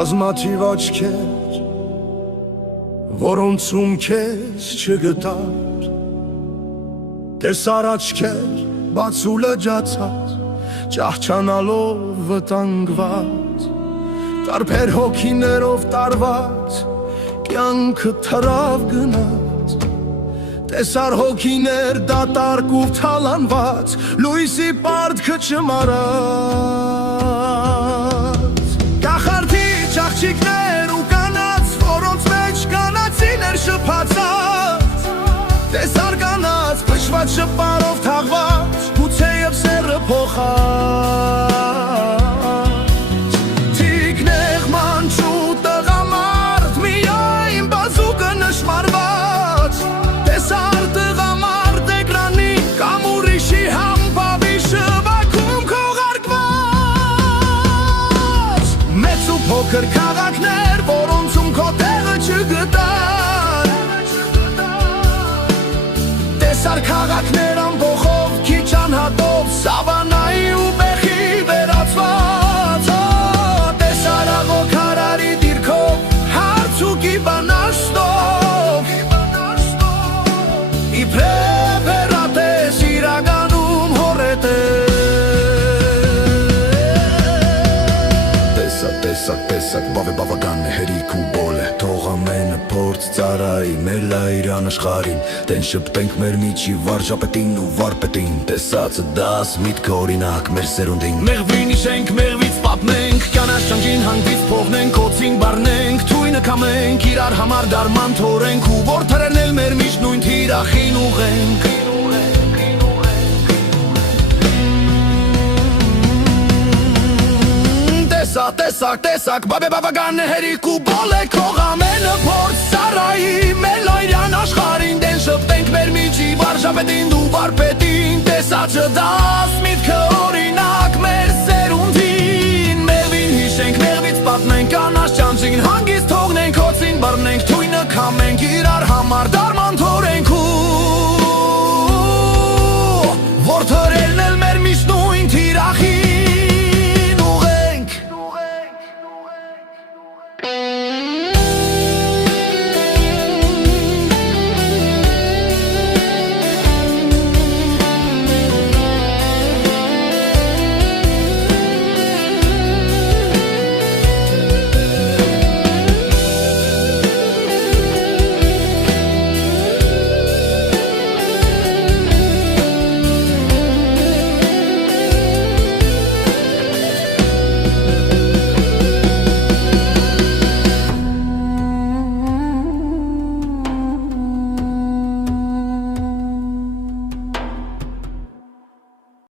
բազմաթիվ աչքեր, որոնցում քեզ չգտար, տեսար աչքեր բաց ու լջացած, ճահճանալով վտանգված, տարբեր հոգիներով տարված, կյանքը թռավ գնաց, տեսար հոգիներ դատարկ ու թալանված, լույսի պարտքը չմարած, կախարդի ճաղճիկներ ու կանաց, որոնց մեջ կանացիներ շփացած, տեսար կանաց փշված շպարով թաղված, գուցեև սերը փոխած, թիկնեղ մանչու տղամարդ, միայն բազուկը նշմարված, տեսար տղամարդ էկրանի կամ ուրիշի համբավի շվաքում քողարկված, մեծ ու փոքր քաղաքներ, որոնցում քո տեղը չգտար, տեսար քաղաքներ ամբողով, քիչ անհատով, սավանայի ու բեխի վերածված, տեսար աղոք հարարի դիրքով, հարցուկի բանաստով, իբրև հեռատես իրականում հորետես, տեսակ բավ է բավական է հերիք ու բոլ է, թող ամենը փորձ ծարայի մեր լայրան աշխարհին, տեն շպտենք մեր միջի վարժապետին ու վարպետին, տեսածը դաս միտքը օրինակ մեր սերունդին, մեղվին իշենք, մեղվից պատմենք, կանաչ ճանճին հանգվից փողնենք, կոցին բարնենք, թույնը կամենք, իրար համար դարման թորենք, ու որդերն էլ մեր միշտ նույն թիրախին ուղենք, տեսակ, բավ է բավական է հերիք ու բոլ է, քող ամենը փորձ ծարայի մեր լայրան աշխարհին, տեն շպտենք մեր միջի վարժապետին ու վարպետին, տեսածը դաս միտքը օրինակ մեր սերունդին, մեղվին հիշենք, մեղվից պատմենք, կանաչ ճանճին հանգվից